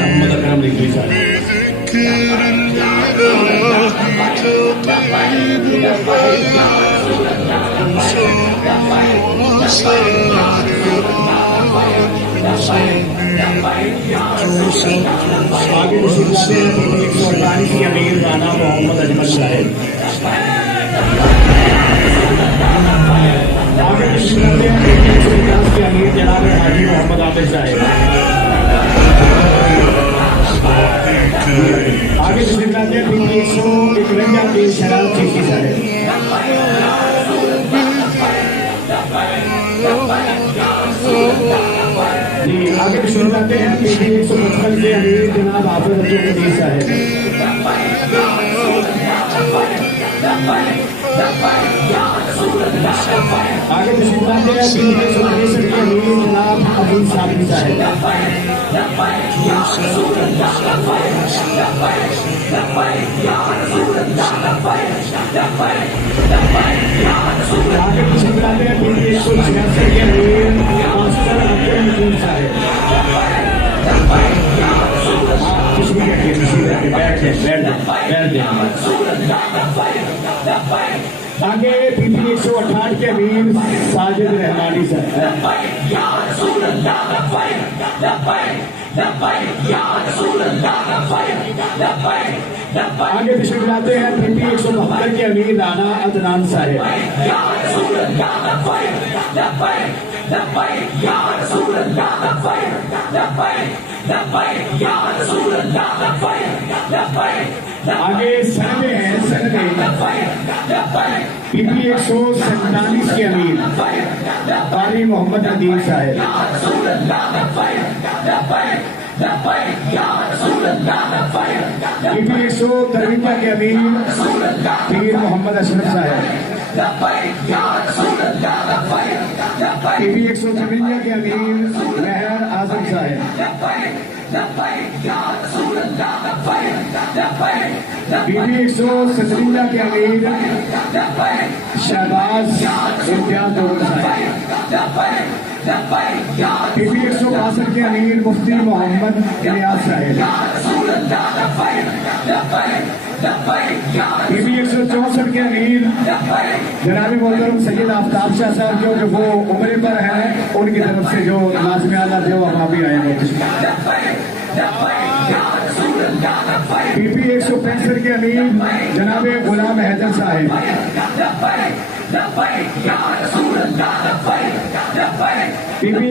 मोहम्मद अकरम लिखी शायद। आगे मुसीबत है 148 की अमीर राना मोहम्मद अजमल साहब। आगे मुसीबत है 150 के अमीर जनाब हाजी मोहम्मद आबिद साहब। आगे मुसीबत है 151 के शराब चिश्ती साहब। जी आगे शुरू करते हैं 155 के अमीर जनाब हाफिज अब्दुल कदीर साहब। आगे शुरू करते हैं 363 के अमीर जनाब अब्दुल साबिर साहब। आगे शुरू करते हैं 166 के अमीर आगे पीपी 168 के अमीर साजिद रहमानी साहब। आगे तशरीफ लाते हैं पीपी 172 के अमीर राना अदनान साहब। आगे सनदे हैं सनदे पीपी 147 के अमीर कारी मोहम्मद अदील साहब। पीपी 153 के अमीर पीर मोहम्मद अशरफ साहब। पीपी 153 के अमीर मेहर आजम साहब। पीपी 157 के अमीर शहबाज इम्तियाज साहब। पीपी 162 के अमीर मुफ्ती मोहम्मद इलियास साहब। पीपी 164 के अमीर जनाबी मोहतरम सैयद आफ्ताब शाह साहब जो वो उम्रे पर हैं, उनकी तरफ से जो लाजमियाना जो वहाँ भी आए हैं। पीपी 165 के अमीर जनाबे गुलाम हैदर साहब। पीपी